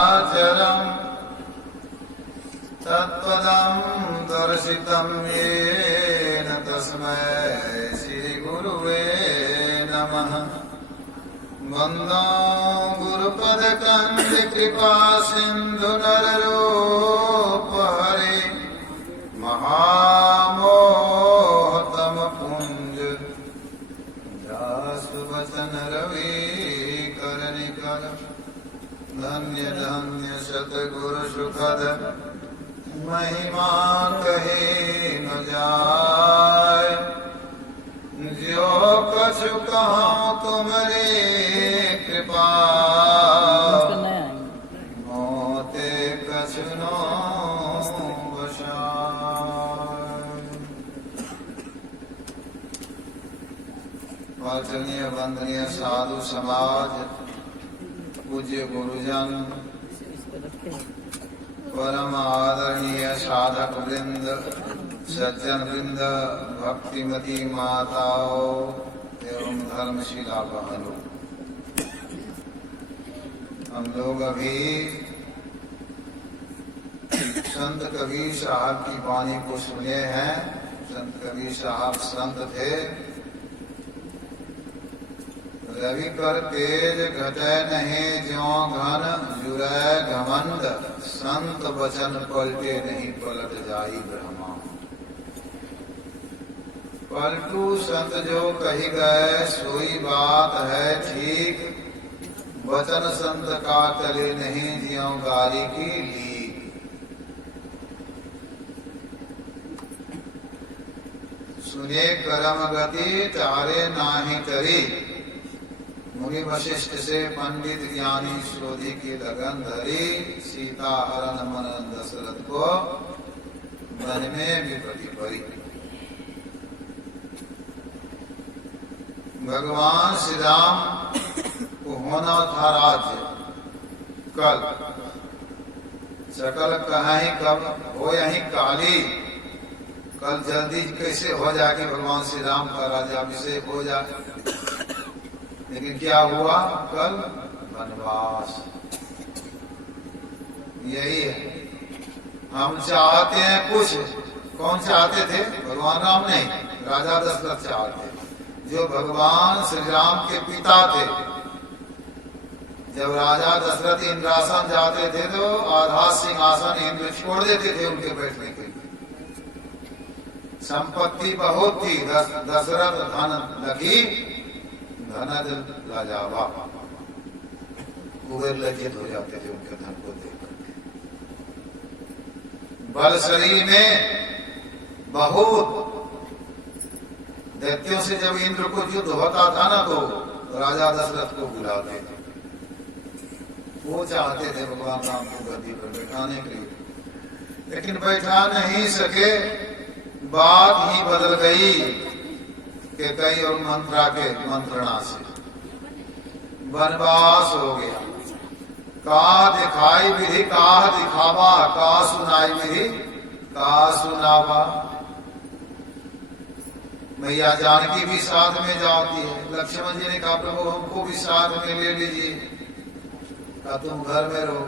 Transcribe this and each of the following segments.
आचरं तत्पदं दर्शितं येन तस्मै श्रीगुरुवे नमः। वन्दो गुरुपदकन्दकृपा सिन्धु नररूपहरे महामोहतमपुञ्ज दासुवचन रवि करनिकर। धन्य धन्य सतगुरु सुखद महिमा कहे न जाय। जो कछु कहूँ तुमरे कृपा मोते कछु न बसाय। वाचनीय वंदनीय साधु समाज, पूज्य गुरुजन, परम आदरणीय साधक वृंद, सज्जन वृंद, भक्तिमती माताओं एवं धर्मशिला बहनों, हम लोग अभी संत कबीर साहब की वाणी को सुने हैं। संत कबीर साहब संत थे। रवि कर तेज घटे नहीं ज्यों घन जुरै घमंड। संत वचन पलटे नहीं पलट जाई ब्रह्मा। पलटू संत जो कही गए सोई बात है ठीक। वचन संत का चले नहीं ज्यों गारी की लीक। सुने करम गति चारे नाही करी। मुनि वशिष्ठ से पंडित ज्ञानी शोधी की लगन धरी। सीता हरण मन दशरथ को मन में विपत्ति पड़ी। भगवान श्री राम को होना था राज्य कल। सकल कहीं कब हो यही काली। कल जल्दी कैसे हो जाए कि भगवान श्री राम का राज्याभिषेक हो जाए। लेकिन क्या हुआ? कल वनवास। यही है, हम चाहते हैं कुछ। कौन चाहते थे? भगवान राम नहीं, राजा दशरथ चाहते, जो भगवान श्री राम के पिता थे। जब राजा दशरथ इंद्रासन जाते थे तो आधा सिंहासन इंद्र छोड़ देते थे उनके बैठने के लिए। संपत्ति बहुत थी। दशरथ धन लगी धनज लाजावा। कुबेर लज्जित हो जाते थे उनके धन को देख करके। बल शरीर में बहुत। दैत्यों से जब इंद्र को युद्ध होता था ना तो राजा दशरथ को बुलाते थे। वो चाहते थे भगवान राम को गद्दी पर बैठाने के लिए, लेकिन बैठा नहीं सके। बात ही बदल गई कि कई और मंत्रा के मंत्रणा से वनवास हो गया। का दिखाई विधि का दिखावा। का सुनाई विधि का सुनावा। मैया जानकी भी साथ में जाती है। लक्ष्मण जी ने कहा प्रभु हमको भी साथ में ले लीजिए। कहा तुम घर में रहो।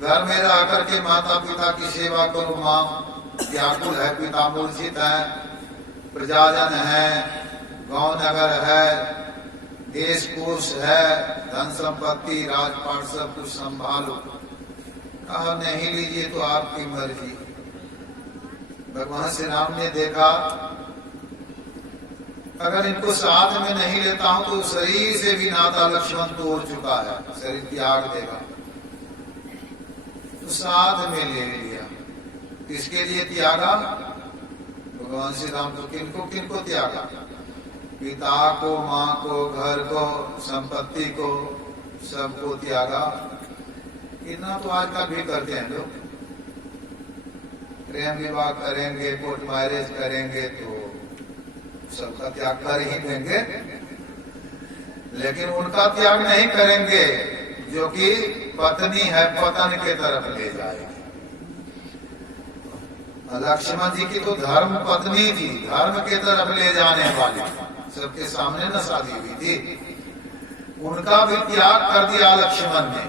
घर में रह करके माता पिता की सेवा करो। माँ व्याकुल है, पिता मूर्छित है, प्रजाजन है, गांव नगर है, देश कोष है, धन संपत्ति राजपाट सब कुछ संभालो। कहा नहीं लीजिए तो आपकी मर्जी। भगवान श्री राम ने देखा अगर इनको साथ में नहीं लेता हूं तो शरीर से भी नाता लक्ष्मण तोड़ चुका है, शरीर त्याग देगा। तो साथ में ले लिया। किसके लिए त्यागा? भगवान श्री राम तो किनको त्यागा? पिता को, माँ को, घर को, संपत्ति को, सबको त्यागा। इतना तो आजकल भी करते हैं लोग। प्रेम विवाह करेंगे, कोर्ट मैरिज करेंगे तो सबका त्याग कर ही देंगे, लेकिन उनका त्याग नहीं करेंगे जो कि पत्नी है पतन के तरफ ले जाएगी। लक्ष्मण जी की तो धर्म पत्नी थी, धर्म के तरफ ले जाने वाली। सबके सामने न शादी हुई थी, उनका भी त्याग कर दिया लक्ष्मण ने।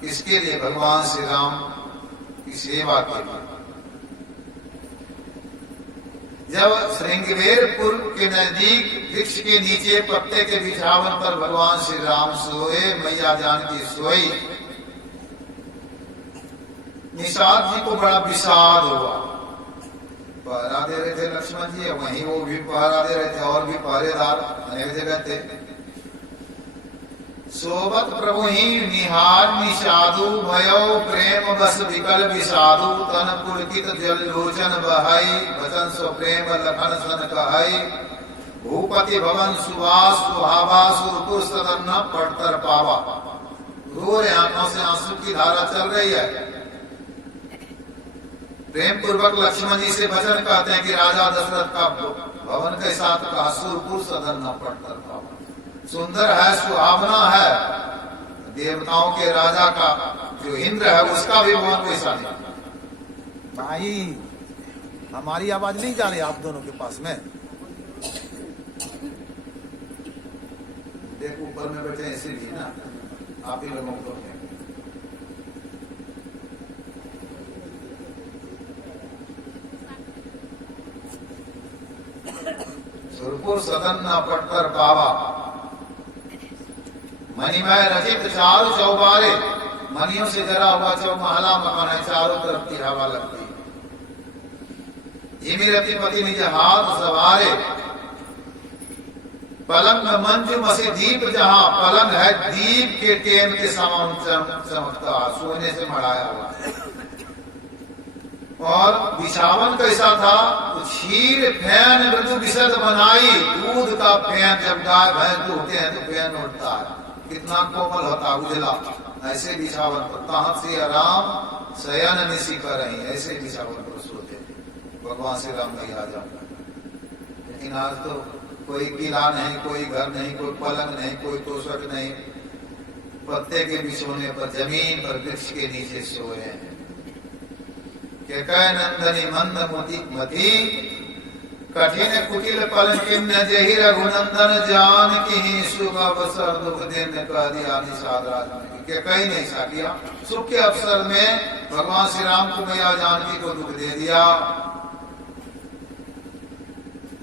किसके लिए? भगवान श्री राम की सेवा के लिए। जब श्रृंगवेरपुर के नजदीक वृक्ष के नीचे पत्ते के बिछावन पर भगवान श्री राम सोए, मैया जानकी सोई, निषाद जी को बड़ा विषाद हुआ। पहरा दे रहे थे लक्ष्मण जी, वहीं वो भी पहरा दे रहे थे और भी पहरेदार अनेक जगह थे। सोबत प्रभु ही निहार निषादु, भयो प्रेम बस विकल विषादु, तन पुलकित जल लोचन बहाई, वचन स्व प्रेम लखन सन कहई, भूपति भवन सुवास सुहावा, सुरपुर सदन न पड़तर पावा। रो रहे, आंखों से आंसू की धारा चल रही है। प्रेम पूर्वक लक्ष्मण जी से वचन कहते हैं कि राजा दशरथ का भवन के साथ कहा, सुरपुर सदन न पड़तर पावा। सुंदर है, सुहावना है, देवताओं के राजा का जो इंद्र है उसका भी भवन वैसा नहीं। भाई हमारी आवाज नहीं जा रही आप दोनों के पास में? देख ऊपर में बैठे इसीलिए ना, आप ही लोगों को सुरपुर सदन न पड़तर पावा, मणिमय रचित चारों चौबारे, मनियों से जरा हुआ चौमहला मकान है, चारों तरफ की हवा लगती। जिमी रतिपति निज हाथ सवारे, पलंग मंजू मसी दीप, जहां पलंग है दीप के टेम के समान चमकता, सोने से मढ़ाया हुआ। और बिछावन कैसा था? क्षीर फैन मृदु विशद बनाई, दूध का फैन, जब गाय भैंस दूहते हैं तो फैन उठता है, कितना कोमल होता, उजला। ऐसे बिछावन पर तहत से आराम शयन निशी कर रही, ऐसे बिछावन पर सोते भगवान श्री राम मैया जाऊंगा। लेकिन आज तो कोई किला नहीं, कोई घर नहीं, कोई पलंग नहीं, कोई तोशक नहीं, पत्ते के बिछोने पर जमीन पर वृक्ष के नीचे सोए हैं। के कह नंदनी मंद मती, कठिन कुटिल पल किन्न जहि रघुनंदन, जान की सुख अवसर दुख दिन कह दिया निषाद राज में। के कही नहीं सा किया, सुख के अवसर में भगवान श्री राम को मैया जानकी को दुख दे दिया।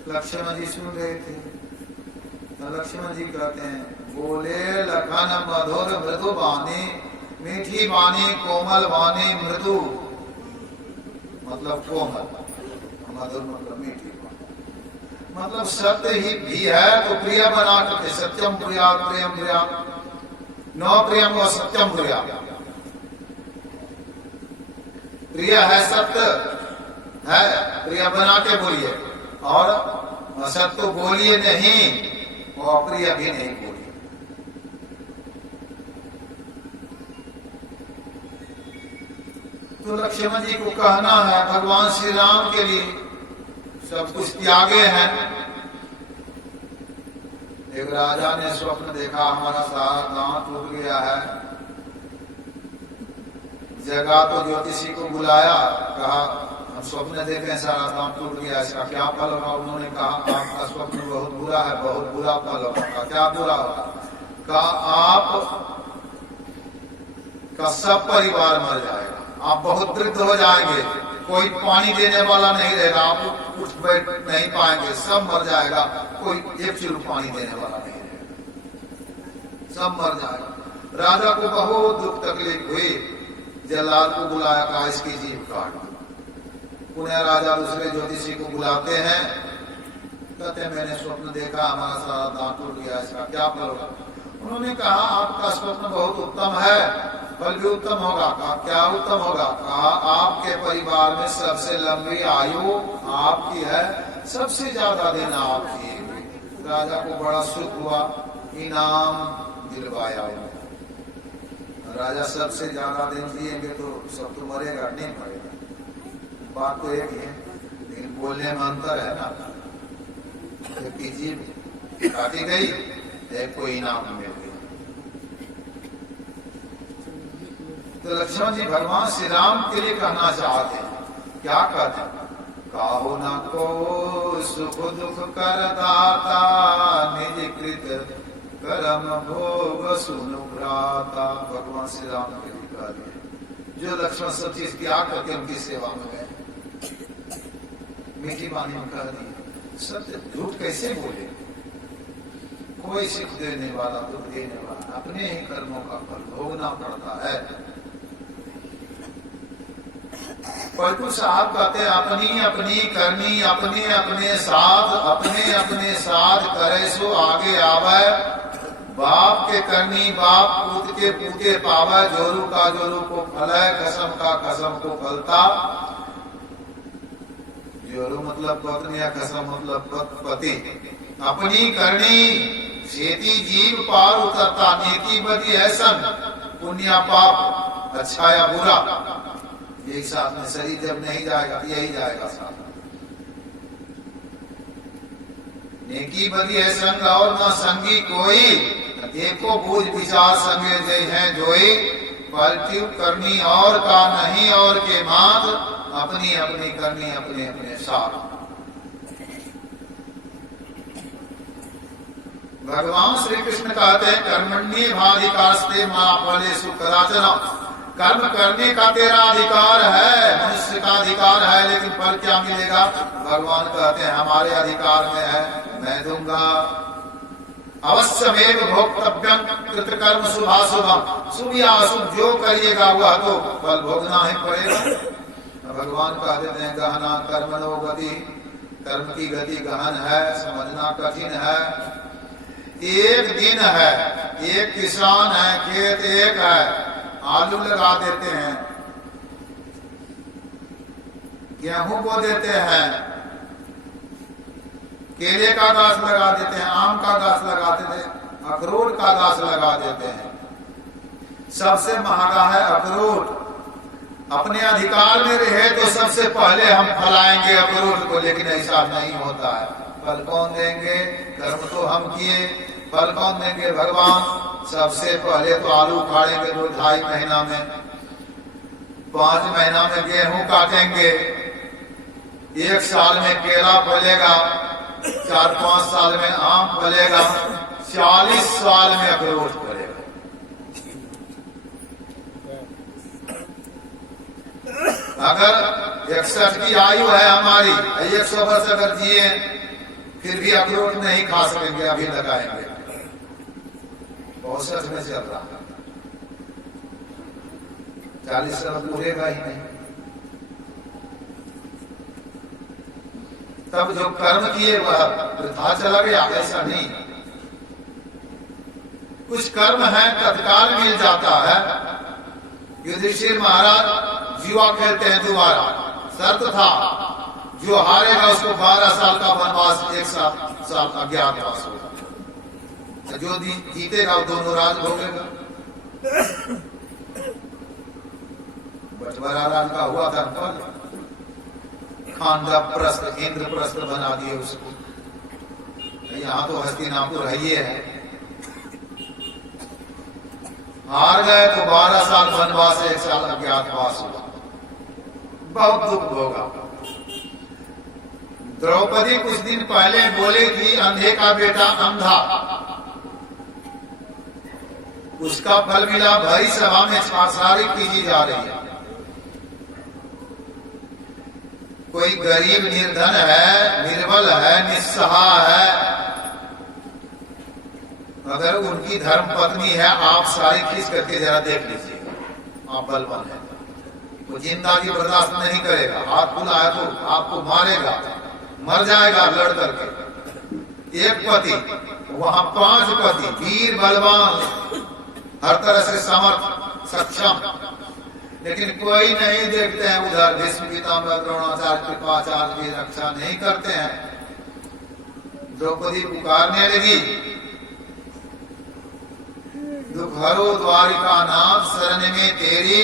लक्ष्मण जी सुन रहे थे, तो लक्ष्मण जी कहते हैं, बोले लखन मधुर मृदु बानी, मीठी बानी कोमल बानी, मृदु मतलब कोमल, मधुर मतलब मीठी, मतलब सत्य ही भी है तो प्रिय बना करके, सत्यम प्रिया प्रेम प्रिया नौ प्रियम व सत्यम प्रिया, प्रिय है सत्य है, प्रिय बना के बोलिए, और असत्य तो बोलिए नहीं और अप्रिय भी नहीं बोलिए। तो लक्ष्मण जी को कहना है भगवान श्री राम के लिए सब कुछ त्यागे हैं। एक राजा ने स्वप्न देखा, हमारा सारा गांव टूट गया है। जगह तो ज्योतिषी को बुलाया, कहा हम स्वप्न देखे सारा गांव टूट गया, इसका क्या फल होगा? उन्होंने कहा आपका स्वप्न बहुत बुरा है, बहुत बुरा फल होगा। क्या बुरा होगा? कहा आप का सब परिवार मर जाएगा, आप बहुत वृद्ध हो जाएंगे, कोई पानी देने वाला नहीं रहेगा, आप उठ बैठ नहीं पाएंगे, सब मर जाएगा, कोई एक चुल्लू पानी देने वाला नहीं रहेगा, सब मर जाएगा। राजा को बहुत दुख तकलीफ हुई, जल्लाद को बुलाया, कहा इसकी जीभ काट। पुनः राजा दूसरे ज्योतिषी को बुलाते हैं, कहते मैंने स्वप्न देखा, हमारा सारा दांत टूट गया, इसका क्या फल होगा? उन्होंने कहा आपका स्वप्न बहुत उत्तम है, फल भी उत्तम होगा। कहा क्या उत्तम होगा? कहा आपके परिवार में सबसे लंबी आयु आपकी है, सबसे ज्यादा दिन आपकी। राजा को बड़ा सुख हुआ, इनाम दिलवाया। राजा सबसे ज्यादा दिन जिएंगे तो सब तो मरेगा, नहीं मरेगा, बात तो एक ही है, लेकिन बोलने में अंतर है ना। एक जीभ काटी गई, एक को इनाम मिल गया। तो लक्ष्मण जी भगवान श्री राम के लिए कहना चाहते हैं, क्या कहते हैं? काहो न को सुख दुख कर दाता, निज कृत कर्म भोग सुनु भ्राता। भगवान श्री राम के लिए कह दिया। जो लक्ष्मण सब चीज त्याग करके उनकी सेवा में गए, मीठी वाणी में कह दिया। सत्य झूठ कैसे बोले? कोई सुख देने वाला, दुख देने वाला अपने ही कर्मों का फल भोगना पड़ता है। पलटू साहब कहते हैं, अपनी अपनी करनी अपने अपने साथ करे सो आगे आवे। बाप के करनी बाप पूत के पूते पावे। जोरू का जोरू को फल है, कसम का कसम को फलता। जोरू मतलब पत्नी या कसम मतलब पति। अपनी करनी सेती जीव पार उतरता। नेकी बदी ऐसन पुण्य पाप, अच्छा या बुरा, एक साथ में शरीर जब नहीं जाएगा यही जाएगा साथ। नेकी बदी है संग और न संगी कोई। देखो बूझ विचार संगे जय हैं जोई। पलटू करनी और का नहीं और के मात्र। अपनी अपनी करनी अपने अपने साथ। भगवान श्री कृष्ण कहते हैं, कर्मण्ये भाधिकारस्ते मां फलेषु कदाचन। कर्म करने का तेरा अधिकार है, मनुष्य का अधिकार है, लेकिन फल क्या मिलेगा? भगवान कहते हैं हमारे अधिकार में है, मैं दूंगा। अवश्यमेव भोक्तव्यं कृतकर्म शुभाशुभम। शुभ या अशुभ जो करिएगा वह तो फल भोगना ही पड़ेगा। भगवान कह देते हैं, गहना कर्मणो गति। कर्म की गति गहन है, समझना कठिन है। एक दिन है, एक किसान है, खेत एक है, आलू लगा देते हैं, गेहूं बो देते हैं, केले का गाछ लगा देते हैं, आम का गाछ लगा देते हैं, अखरोट का गाछ लगा देते हैं। सबसे महंगा है अखरोट। अपने अधिकार में रहे तो सबसे पहले हम फलाएंगे अखरोट को, लेकिन ऐसा नहीं होता है। फल कौन देंगे? कर्म तो हम किए, फल कौन देंगे? भगवान। सबसे पहले तो आलू उखाड़ेंगे 2-2.5 महीना में, 5 महीना में गेहूं काटेंगे, 1 साल में केला फलेगा, 4-5 साल में आम फलेगा, 40 साल में अखरोट फलेगा। अगर 61 की आयु है हमारी, 100 वर्ष अगर जिए फिर भी अखरोट नहीं खा सकेंगे, अभी लगाएंगे। 62 में चल रहा है, 40 साल पूरेगा ही नहीं। तब जो कर्म किए वह वृथा चला गया, ऐसा नहीं। कुछ कर्म है तत्काल मिल जाता है। युधिष्ठिर महाराज जुआ खेलते हैं दोबारा, शर्त था जो हारेगा उसको 12 साल का वनवास, 1 साल अज्ञातवास होगा। जो जीतेगा वो दोनों राज भोगेगा। बटवारा राज का हुआ था, खांडवप्रस्थ इंद्रप्रस्थ बना दिए उसको। यहाँ तो हस्तिनापुर है ही है। हार गए तो 12 साल वनवास, 1 साल अज्ञातवास हुआ। बहुत दुख भोगा। द्रौपदी कुछ दिन पहले बोली थी, अंधे का बेटा अंधा, उसका फल मिला। भरी सभा में छाछारी कीजी जा रही है। कोई गरीब निर्धन है, निर्बल है, निस्सहा है, अगर उनकी धर्म पत्नी है, आप सारी खींच करके जरा देख लीजिएगा, आप बलवान है, वो जिंदगी बर्दाश्त नहीं करेगा। हाथ खुला है तो आपको मारेगा, मर जाएगा लड़ करके। एक पति, वहां 5 पति, वीर बलवान, हर तरह से समर्थ सक्षम, लेकिन कोई नहीं देखते हैं उधर। भीष्म पितामह द्रोणाचार्य कृपाचार्य की रक्षा नहीं करते हैं। द्रौपदी पुकारने लगी, दुखहरो द्वारिका नाथ शरण में तेरी।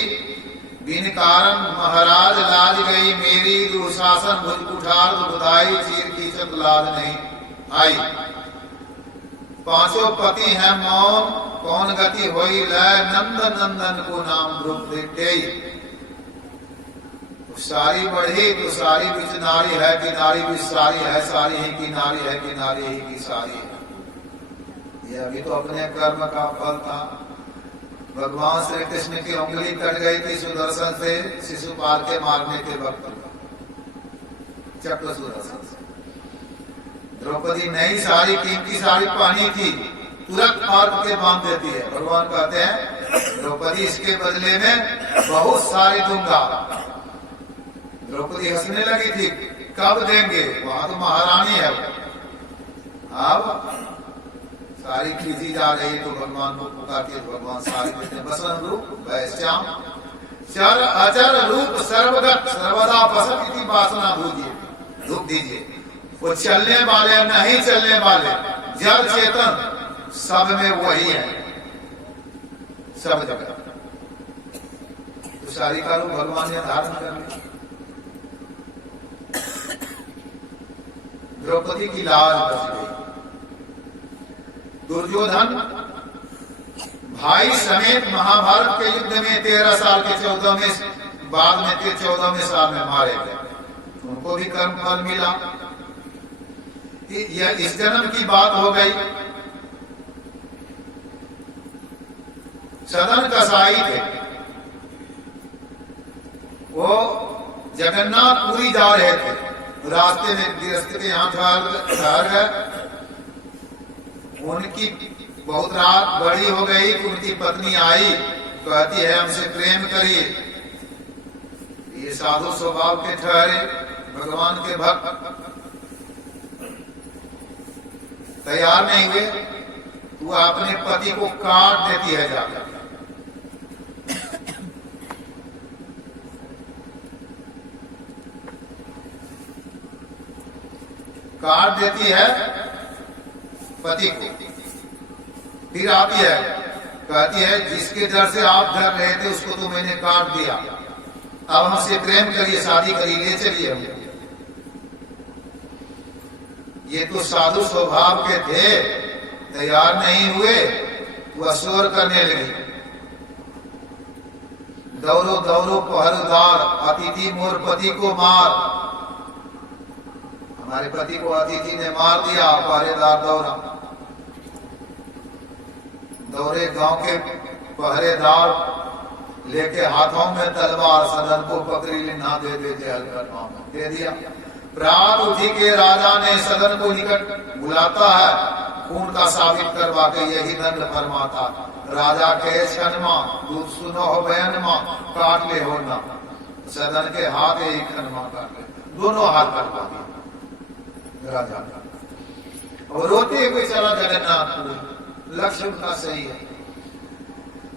बिन कारण महाराज लाज गई मेरी। दुशासन भुज कुठार दुखदाई चीर कीचक लाज नहीं आई। 5 पति हैं मौन, कौन गति होई लय। नंद नंदन को नाम रूप दे। सारी बढ़ी तो सारी बीच नारी है कि नारी भी सारी है, सारी ही की नारी है कि नारी ही की सारी है। ये अभी तो अपने कर्म का फल था। भगवान श्री कृष्ण की उंगली कट गई थी सुदर्शन से शिशुपाल के मारने के वक्त, चक्र सुदर्शन से। द्रौपदी नई साड़ी, कीमती साड़ी पहनी थी, तुरंत मार के बांध देती है। भगवान कहते हैं द्रौपदी इसके बदले में बहुत सारी दूंगा। द्रौपदी हंसने लगी थी, कब देंगे, वहां तो महारानी है। अब सारी खींची जा रही तो भगवान को पुकारती है, भगवान सारी देते हैं। बसन रूप वैश्याम चर अचर रूप सर्वगत सर्वदा बसत इति वासना भूजिए, धूप दीजिए। वो चलने वाले नहीं चलने वाले, जल चेतन सब में वही है, सब जगह। तो सारी का रूप भगवान ने धारण कर लिया। द्रौपदी की लाज बच गई। दुर्योधन भाई समेत महाभारत के युद्ध में 13 साल के 14वें बाद में 14वें साल में मारे गए। उनको भी कर्म फल मिला। यह इस जन्म की बात हो गई। सदन कसाई थे, वो जगन्नाथपुरी जा रहे थे। रास्ते में गृहस्थ के यहाँ ठहर गए। उनकी बहुत रात बड़ी हो गई। उनकी पत्नी आई, कहती है हमसे प्रेम करिए। ये साधु स्वभाव के ठहरे भगवान के भक्त तैयार नहीं हुए। वो अपने पति को काट देती है जाकर। काट देती है पति को। फिर आती है, कहती है जिसके डर से आप डर रहे थे उसको तो मैंने काट दिया, अब हमसे प्रेम करिए, शादी करिए, ले चलिए हम। ये तो साधु स्वभाव के थे, तैयार नहीं हुए, वह शोर करने लगी। दौड़ो दौड़ो पहरेदार, अतिथि मोर पति को मार। हमारे पति को अतिथि ने मार दिया। पहरेदार दौड़ा, दौड़े गांव के पहरेदार लेके हाथों में तलवार सदन को पकड़ी लेना दे देते हलकट दे दिया। प्रात उठी के राजा ने सदन को निकट बुलाता है, खून का साबित करवा के यही दंड फरमाता। राजा के क्षणमा दूध सुनो हो बयानमा, काट ले हो ना। सदन के हाथ एक खनमा कर ले, दोनों हाथ करवा दिए राजा का। और रोते हुए चला जगन्नाथपुर। लक्ष्य उनका सही है।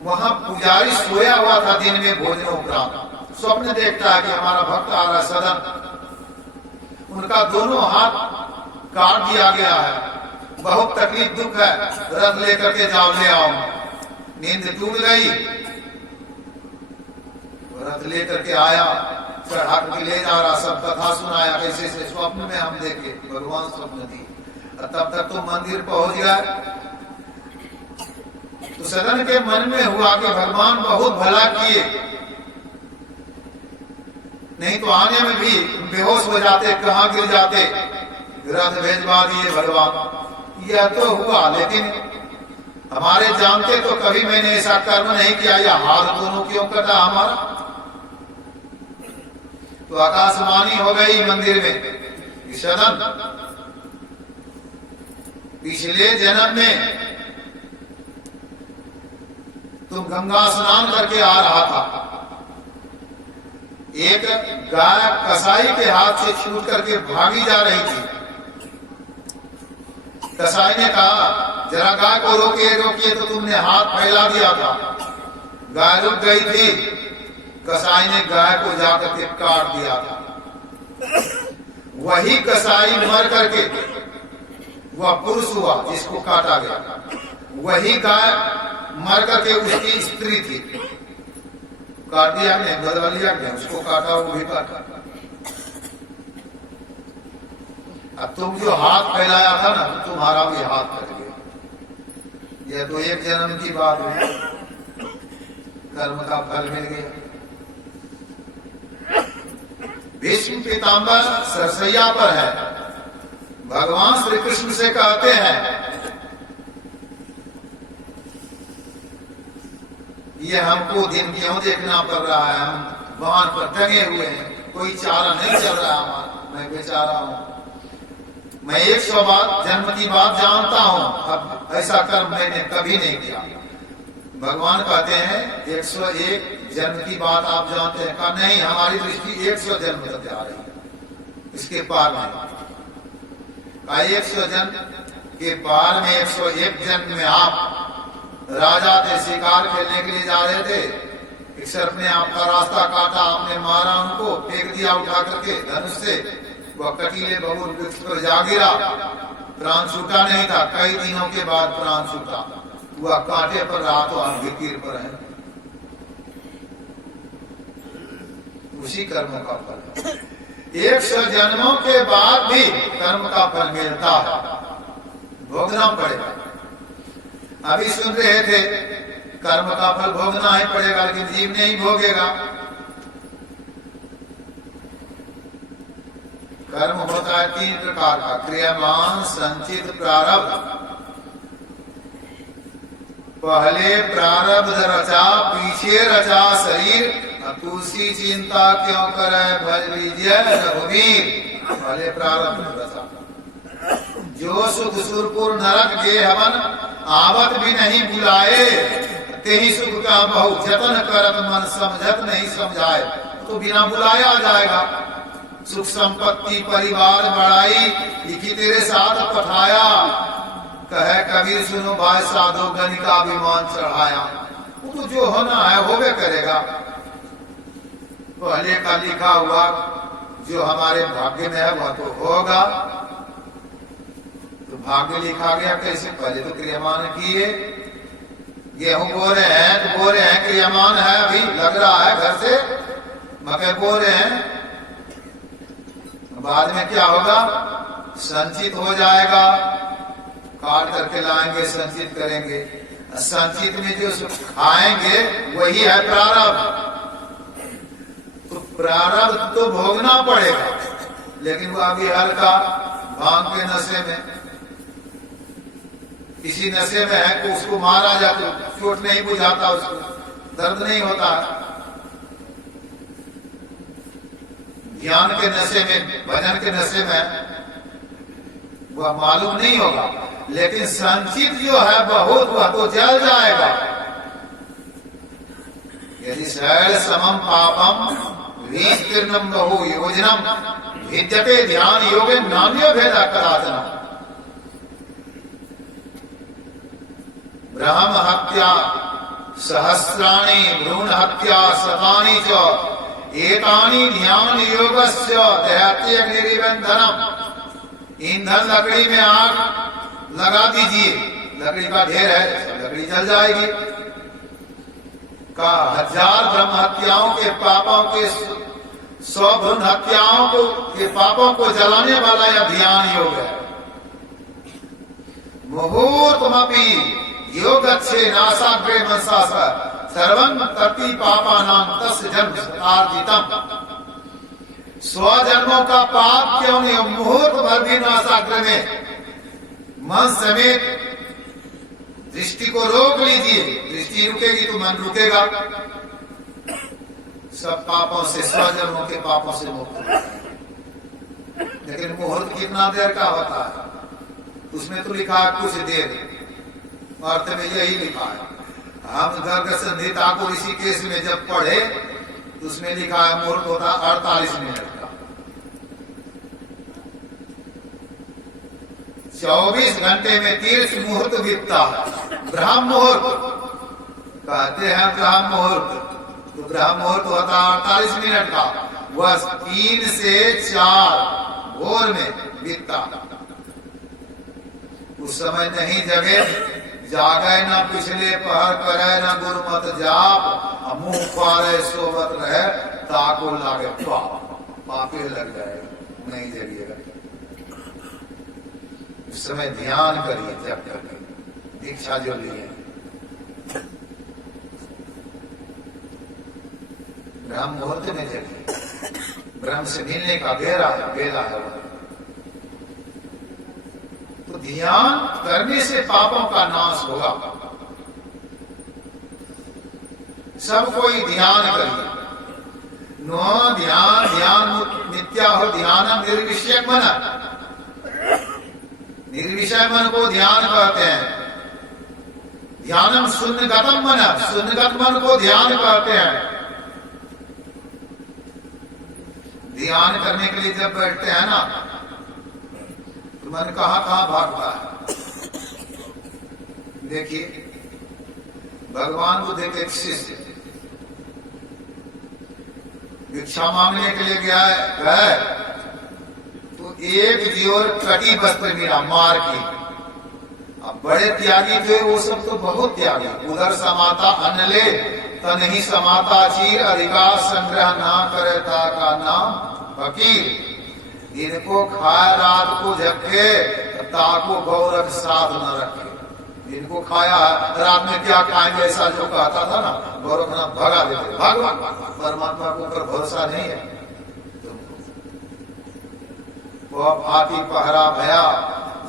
वहां पुजारी सोया हुआ था दिन में भोजन उपरांत। स्वप्न देखता है कि हमारा भक्त आ रहा सदन। उनका दोनों हाथ काट दिया गया है। बहुत तकलीफ दुख है, रथ लेकर के जाओ, ले आओ। नींद टूट गई, रथ लेकर के आया, चढ़ा के ले जा रहा, सब कथा सुनाया कैसे से स्वप्न में हम देखे, भगवान स्वप्न दी। तब तक तो मंदिर पहुंच गया। तो सदन के मन में हुआ कि भगवान बहुत भला किए, नहीं तो आने में भी बेहोश हो जाते, कहां गिर जाते। रथ भेजवा दिए भगवान। यह तो हुआ, लेकिन हमारे जानते तो कभी मैंने ऐसा कर्म नहीं किया। या हाथ दोनों क्यों कटा हमारा? तो आकाशवाणी हो गई मंदिर में, सदन पिछले जन्म में तुम गंगा स्नान करके आ रहा था। एक गाय कसाई के हाथ से छूट करके भागी जा रही थी। कसाई ने कहा जरा गाय को रोकिए रोकिए, तो तुमने हाथ फैला दिया था। गाय रुक गई थी। कसाई ने गाय को जाकर के काट दिया था। वही कसाई मर करके वह पुरुष हुआ जिसको काटा गया। वही गाय मर करके उसकी स्त्री थी। काट दिया ने बदला लिया गया, उसको काटा, वो भी काटा। अब तुम जो हाथ फैलाया था ना, तो तुम्हारा भी हाथ कट गया। यह तो एक जन्म की बात है, कर्म का फल मिल गया। भीष्म पिताम्बर सरसैया पर है। भगवान श्री कृष्ण से कहते हैं ये हमको दिन क्यों देखना पड़ रहा है, हम वाहन पर टंगे हुए हैं, कोई चारा नहीं चल रहा हमारा, मैं बेचारा हूं। मैं 100 बात जन्म की बात जानता हूं, अब ऐसा कर्म मैंने कभी नहीं किया। भगवान कहते हैं 101 जन्म की बात आप जानते हैं? कहा नहीं, हमारी दृष्टि 100 जन्म तक जा रही है, इसके पार नहीं। कहा 100 जन्म के पार में 101 जन्म में आप राजा थे, शिकार खेलने के लिए जा रहे थे, एक सर्प ने आपका रास्ता काटा, आपने मारा, उनको फेंक दिया उठा करके धनुष से, वह कटीले बबूल वृक्ष पर जा गिरा, प्राण छूटा नहीं था, कई दिनों के बाद प्राण छूटा, वह कांटे पर रहा तो आप भी तीर पर हैं। उसी कर्म का फल है। 100 जन्मों के बाद भी कर्म का फल मिलता है, भोगना पड़ेगा। अभी सुन रहे थे कर्म का फल भोगना ही पड़ेगा, लेकिन जीव नहीं भोगेगा। कर्म होता है 3 प्रकार का, क्रियमान, संचित, प्रारब्ध। पहले प्रारब्ध रचा, पीछे रचा शरीर, तुलसी चिंता क्यों करे, भज लीजिए रघुवीर। पहले प्रारब्ध रचा, जो सुख सुरपुर नरक गे हवन, आवत भी नहीं बुलाए, ते ही सुख का बहु जतन करत, मन समझत नहीं समझाए। तो बिना बुलाए आ जाएगा। सुख संपत्ति परिवार बढ़ाई, लिखी तेरे साथ पठाया, कहे कबीर सुनो भाई साधो गण का अभिमान चढ़ाया। वो तो जो होना है होवे करेगा। पहले का लिखा हुआ जो हमारे भाग्य में है वह तो होगा। तो भाग्य लिखा गया कैसे? पहले तो क्रियमान किए, गेहूं बो रहे हैं तो बो रहे हैं, क्रियमान है, अभी लग रहा है घर से, मकई बो रहे हैं, बाद में क्या होगा? संचित हो जाएगा, काट करके लाएंगे, संचित करेंगे। संचित में जो खाएंगे वही है प्रारब्ध। तो प्रारब्ध तो भोगना पड़ेगा, लेकिन वो अभी हल्का भांग के नशे में, किसी नशे में है तो उसको मारा जाए तो चोट नहीं बुझाता, उसको दर्द नहीं होता। ज्ञान के नशे में, भजन के नशे में वह मालूम नहीं होगा, लेकिन संचित जो है बहुत, वह तो जल जाएगा। यदि शैल समम पापम विस्तीर्णम बहु योजनम विद्यते ध्यान योगे नान्यो भेदा कदाचन। ब्रह्म हत्या सहस्राणि, भ्रूण हत्या शतानि च, एतानि ध्यान योगस्य दहते अग्निरिबंधनम। ईंधन लकड़ी में आग लगा दीजिए, लकड़ी का ढेर है, लकड़ी जल जाएगी। का 1000 ब्रह्म हत्याओं के पापों के 100 भ्रूण हत्याओं के पापों को जलाने वाला यह ध्यान योग है। मुहूर्तमपि योग अच्छे नासाग्रे मनसा सर्वं तति पापानां तस्य जन्म शतार्जितम। 100 जन्मों का पाप क्यों नहीं? मुहूर्त भर भी नासाग्र में मन समेत दृष्टि को रोक लीजिए, दृष्टि रुकेगी तो मन रुकेगा। सब पापों से, 100 जन्मों के पापों से मुक्त हो जाएंगे। लेकिन मुहूर्त कितना देर का होता है? उसमें तो लिखा है कुछ देर, अर्थ में यही लिखा है। हम गर्ग संहिता को ऋषिकेश में जब पढ़े तो उसमें लिखा है मुहूर्त होता 48 मिनट का। 24 घंटे में 30 मुहूर्त बीतता है। ब्रह्म मुहूर्त कहते हैं, ब्रह्म मुहूर्त तो ब्रह्म मुहूर्त होता 48 मिनट का, वह 3 से 4 भोर में बीतता। उस समय नहीं जगे, जागे न पिछले पहर करे, न गुरुमत जाप, मुंह पारे सोबत रहे, ताको लागे पापे लग जाएगा, नहीं जगिएगा। उस समय ध्यान करिए, जब करके दीक्षा जो लिए ब्रह्म मुहूर्त में जगिए। ब्रह्म से मिलने का बेला है। तो ध्यान करने से पापों का नाश होगा। सब कोई ध्यान करिए। नो ध्यान ध्यान नित्या हो ध्यान निर्विषय मन, निर्विषय मन को ध्यान कहते हैं। ध्यानम शून्यगतम मन, शून्यगत मन को ध्यान कहते हैं। ध्यान करने के लिए जब बैठते हैं ना तो मन कहां भागता है। देखिए भगवान बुद्ध के एक शिष्य भिक्षा मांगने के लिए गया है तो एक जोर कटी वस्त्र मिला मार की। अब बड़े त्यागी थे वो सब, तो बहुत त्यागी। उधर समाता अन्न ले तन ही समाता चीर, अधिकार संग्रह ना करे का नाम फकीर। इनको खाया रात को झक्के ताको गौरव साध न रखे। जिनको खाया रात में क्या खाएंगे ऐसा जो कहता था ना, गौरवनाथ भगा देते। भगवान परमात्मा के ऊपर भरोसा नहीं है तुमको। फाती पहरा भया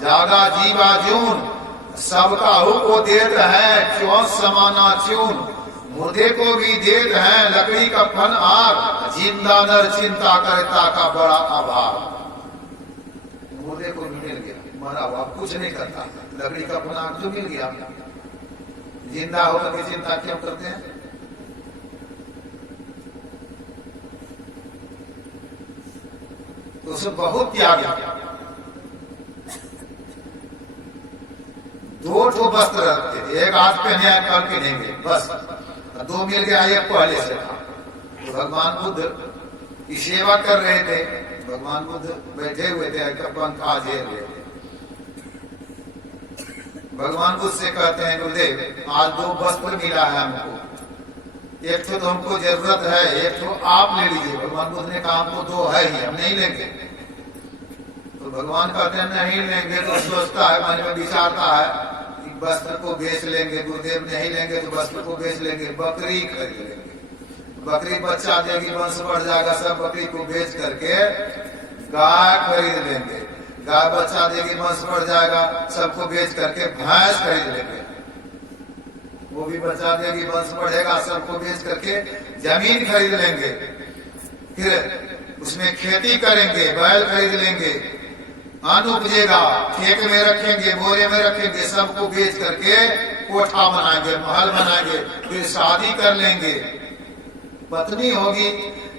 जागा जीवा जून, सबका को देत है क्यों समाना चून। मुर्दे को भी देत है लकड़ी का फन आग, जिंदा नर चिंता करता का बड़ा अभाव। मुर्दे को भी मिल गया, मरा हुआ कुछ नहीं करता, लकड़ी का फन आग जो मिल गया, जिंदा होकर के चिंता क्यों करते हैं। तो उसे बहुत त्याग। दो ठो वस्त्र रखते थे, एक आज पहने कल पहनेंगे बस, दो मिल गया एक पहले से था। तो भगवान बुद्ध की सेवा कर रहे थे। भगवान बुद्ध बैठे हुए थे, पंखा झेल रहे थे। भगवान बुद्ध से कहते हैं गुरुदेव आज दो वस्त्र मिला है हमको, एक तो हमको जरूरत है, एक तो आप ले लीजिए। भगवान बुद्ध ने कहा हमको दो है ही, हम नहीं लेंगे। तो भगवान कहते हैं नहीं लेंगे। तो सोचता है, मन में विचारता है वस्त्र को बेच लेंगे। गुरुदेव नहीं लेंगे तो वस्त्र को बेच लेंगे, बकरी खरीद लेंगे। बकरी बच्चा देगी, वंश बढ़ जाएगा, सब बकरी को बेच करके गाय खरीद लेंगे। गाय बच्चा देगी, वंश बढ़ जाएगा, सबको बेच करके भैंस खरीद लेंगे। वो भी बच्चा देगी, वंश बढ़ेगा, सबको बेच करके जमीन खरीद लेंगे। फिर उसमें खेती करेंगे, बैल खरीद लेंगे, अन्न उपजेगा, खेत में रखेंगे, बोरे में रखेंगे, सबको बेच करके कोठा बनाएंगे, महल बनाएंगे, फिर शादी कर लेंगे। पत्नी होगी,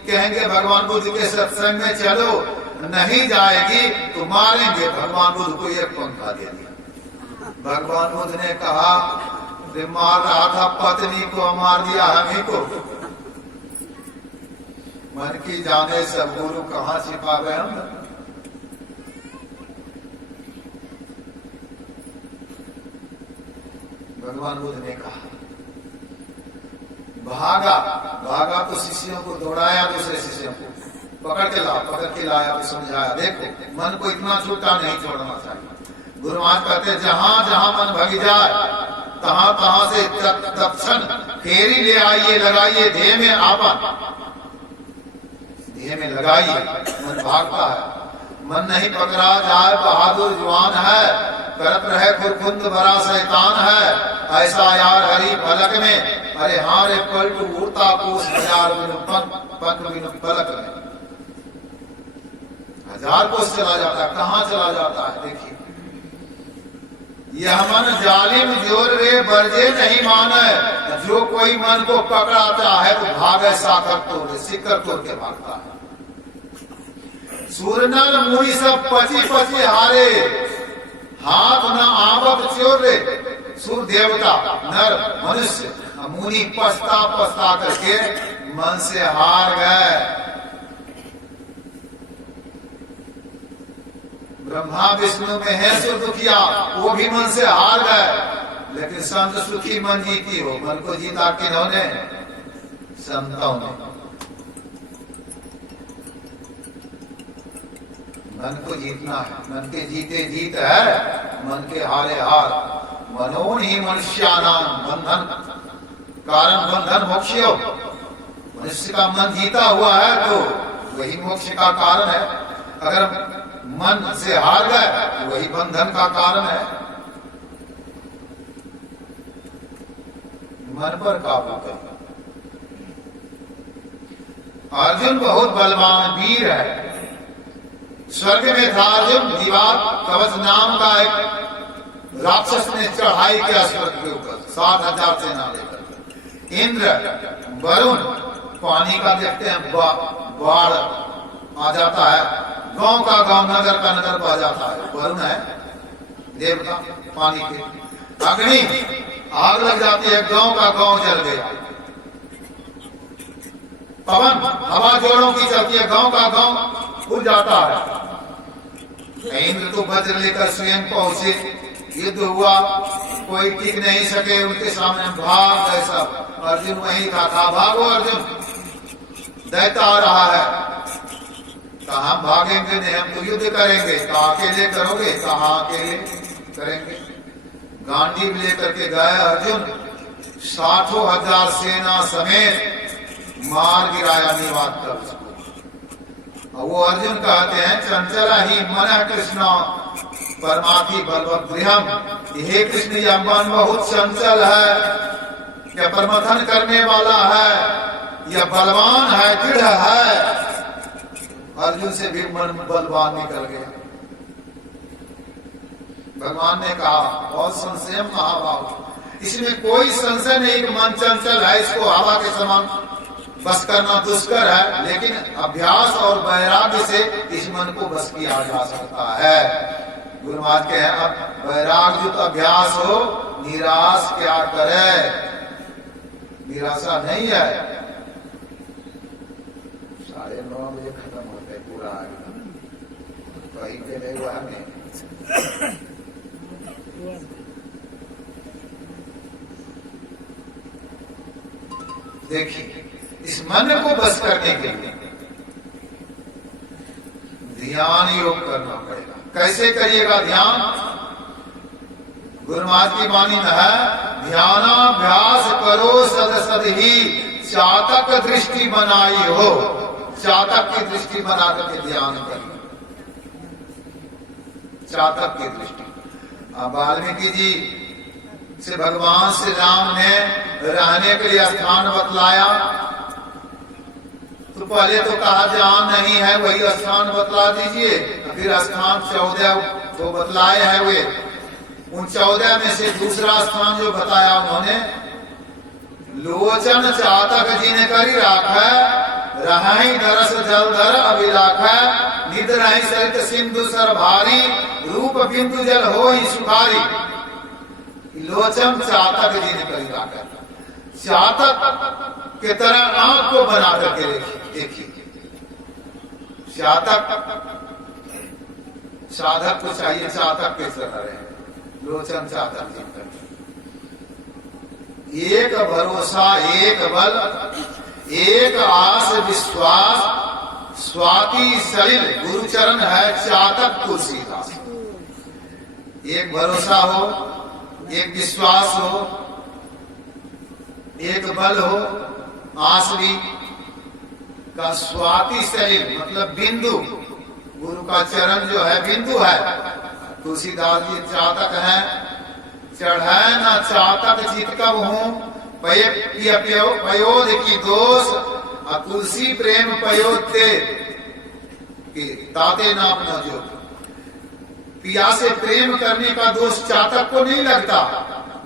कहेंगे भगवान बुद्ध के सत्संग में चलो, नहीं जाएगी तो मारेंगे। भगवान बुद्ध को एक पंखा दे दिया। भगवान बुद्ध ने कहा मार रहा था पत्नी को, मार दिया हमें को। मन की जाने सब गुरु कहाँ छिपा गए हम। भगवान बुद्ध ने कहा भागा तो शिष्यों को दौड़ाया, दूसरे शिष्यों को पकड़ के लाया तो समझाया। देखो मन को इतना छूटा नहीं छोड़ना चाहिए। गुरु महाराज कहते जहां जहां मन भग जाए तहां तहां से तत्क्षण फेरी ले आइए, लगाइए ध्येय में आपा, ध्येय में लगाइए। मन भागता है, मन नहीं पकड़ा जाए बहादुर जवान है, करत रहे खुरखुंद बड़ा शैतान है। ऐसा यार हरी फलक में, अरे हाँ रे पलटू उड़ता कोस हजार बिनु फलक में। हजार कोस चला जाता है, कहाँ चला जाता है। देखिए यह मन जालिम जोर रे बरजे नहीं माने। जो कोई मन को पकड़ाता है तो भागे साकर तोड़, सिक्कर तोड़ के भागता है। सूरनर मुनि सब पची हारे, हाथ न आवत चोर रे। सूर देवता नर मनुष्य मुनि पछता करके मन से हार गए। ब्रह्मा विष्णु में है सुर दुखिया, वो भी मन से हार गए। लेकिन संत सुखी मन जीती हो। मन को जीता किन्होंने? संतों ने। मन को जीतना है, मन के जीते जीत है, मन के हारे हार। मनोन ही मनुष्यानाम बंधन कारण बंधन मोक्षो। मनुष्य का मन जीता हुआ है तो वही मोक्ष का कारण है। अगर मन से हार गए तो वही बंधन का कारण है। मन पर काबू कर, अर्जुन बहुत बलवान वीर है। स्वर्ग में था अर्जुन, दीवार कवच नाम का एक राक्षस ने चढ़ाई किया स्वर्ग के ऊपर 7,000 सेना लेकर। इंद्र, वरुण, पानी का देखते हैं बाढ़ आ जाता है, गांव का गांव, नगर का नगर बह जाता है। वरुण है देवता पानी के। अग्नि, आग लग जाती है, गांव का गांव जल गया। पवन, हवा जोरों की चलती है, गांव का गांव उड़ जाता है। इंद्र तो वज्र लेकर स्वयं पहुंचे, युद्ध हुआ, कोई टिक नहीं सके उनके सामने, भाग गए सब। अर्जुन वहीं था, भागो अर्जुन, दैत्य आ रहा है। कहा हम भागेंगे नहीं, हम तो युद्ध करेंगे। कहा अकेले करोगे? कहा अकेले करेंगे। गांडीव लेकर के गए अर्जुन, 60,000 सेना समेत मार गिराया निवात कर उसको। वो अर्जुन कहते हैं, चंचला ही मन कृष्ण परमाथि बलवत गृहम। हे कृष्ण, यह मन बहुत चंचल है, यह परमथन करने वाला है, यह बलवान है, दृढ़ है। अर्जुन से भी मन बलवान निकल गया। भगवान ने कहा, बहुत संशय महाभाव, इसमें कोई संशय नहीं कि मन चंचल है, इसको हवा के समान बस करना दुष्कर है, लेकिन अभ्यास और वैराग्य से इस मन को बस किया जा सकता है। गुरु महाराज के हैं, अब वैराग्य युक्त अभ्यास हो, निराश क्या करे, निराशा नहीं है। 9:30 बजे खत्म होता है पूरा, कहीं पे नहीं हुआ नहीं। देखिए, इस मन को बस करने के लिए ध्यान योग करना पड़ेगा। कैसे करिएगा ध्यान? गुरु महाराज की वाणी में है, ध्यानाभ्यास करो सद सद ही, चातक दृष्टि बनाई हो। चातक की दृष्टि बना करके ध्यान करिए, चातक की दृष्टि। वाल्मीकि जी से भगवान श्री राम ने रहने के लिए स्थान बतलाया, तो पहले तो कहा जहां नहीं है वही स्थान बतला दीजिए। फिर स्थान 14 तो बतलाए हैं, वे उन 14 में से दूसरा स्थान जो बताया उन्होंने, लोचन चातक जी ने करी राखा, रहाई दरस जलधर अभिलाख, निद रही सरित सिंधु सर भारी, रूप बिंदु जल हो ही सुखारी। लोचन चातक जी ने करी राखा, चातक के तरह आंख को बना करके देखिए। चातक साधक को चाहिए चातक के तरह रहे, लोचन चातक जी कर। एक भरोसा, एक बल, एक आस विश्वास, स्वाति सलिल गुरुचरण है चातक तुलसीदास। एक भरोसा हो, एक विश्वास हो, एक बल हो, आसरी का स्वाति सलिल मतलब बिंदु, गुरु का चरण जो है बिंदु है। तुलसीदास जी चातक है। चढ़ाए न चातक चित कब हूं, पयोध की दोष, तुलसी प्रेम पयोते ताते नाम न जो। पिया से प्रेम करने का दोष चातक को नहीं लगता।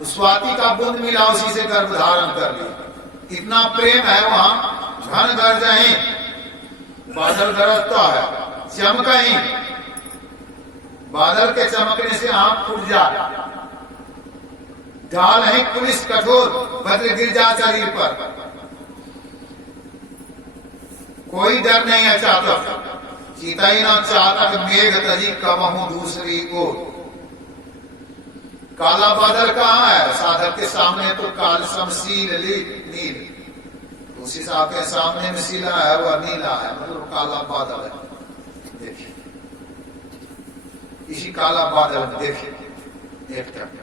स्वाति का बूंद मिला, उसी से गर्भ धारण कर लिया। इतना प्रेम है वहां। घन गरजही, बादल गरजता है, चमकही, बादल के चमकने से आंख फूट जाए। ढाल है पुलिस कठोर, वज्र गिर जा शरीर पर, कोई डर नहीं है चातक। चितई न चातक मेघ तजी कबहू दूसरी ओर। काला बादल कहाँ है? साधक के सामने तो काल समशील नील, उसी साहब के सामने में शीला है, वह नीला है, मतलब काला बादल है। देखिए, इसी काला बादल में देखिए एक टक